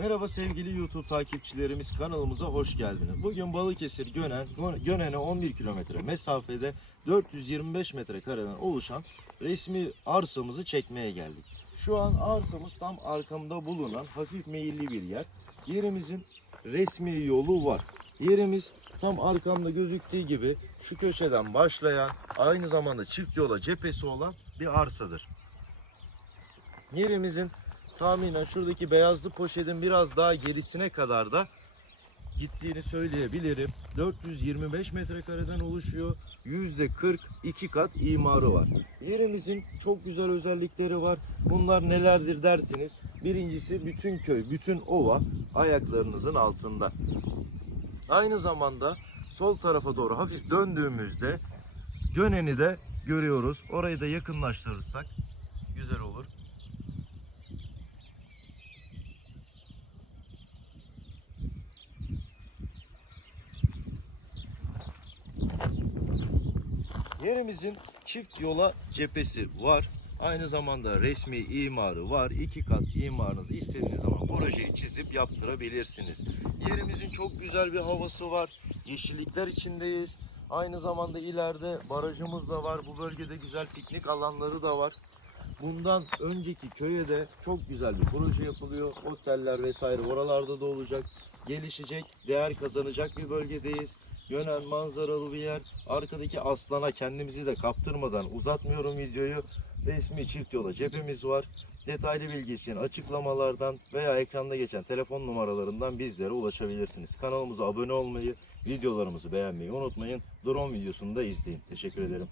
Merhaba sevgili YouTube takipçilerimiz kanalımıza hoş geldiniz. Bugün Balıkesir Gönen, Gönen'e 11 kilometre mesafede 425 metrekareden oluşan resmi arsamızı çekmeye geldik. Şu an arsamız tam arkamda bulunan hafif meyilli bir yer. Yerimizin resmi yolu var. Yerimiz tam arkamda gözüktüğü gibi şu köşeden başlayan aynı zamanda çift yola cephesi olan bir arsadır. Yerimizin tahminen şuradaki beyazlı poşetin biraz daha gerisine kadar da gittiğini söyleyebilirim. 425 metrekareden oluşuyor. %42 kat imarı var. Yerimizin çok güzel özellikleri var. Bunlar nelerdir dersiniz. Birincisi bütün köy, bütün ova ayaklarınızın altında. Aynı zamanda sol tarafa doğru hafif döndüğümüzde Gönen'i de görüyoruz. Orayı da yakınlaştırırsak güzel olur. Yerimizin çift yola cephesi var. Aynı zamanda resmi imarı var. İki kat imarınızı istediğiniz zaman projeyi çizip yaptırabilirsiniz. Yerimizin çok güzel bir havası var. Yeşillikler içindeyiz. Aynı zamanda ileride barajımız da var. Bu bölgede güzel piknik alanları da var. Bundan önceki köye de çok güzel bir proje yapılıyor. Oteller vesaire oralarda da olacak. Gelişecek, değer kazanacak bir bölgedeyiz. Yönen manzaralı bir yer. Arkadaki aslana kendimizi de kaptırmadan uzatmıyorum videoyu. Resmi çift yola cephemiz var. Detaylı bilgi için açıklamalardan veya ekranda geçen telefon numaralarından bizlere ulaşabilirsiniz. Kanalımıza abone olmayı, videolarımızı beğenmeyi unutmayın. Drone videosunu da izleyin. Teşekkür ederim.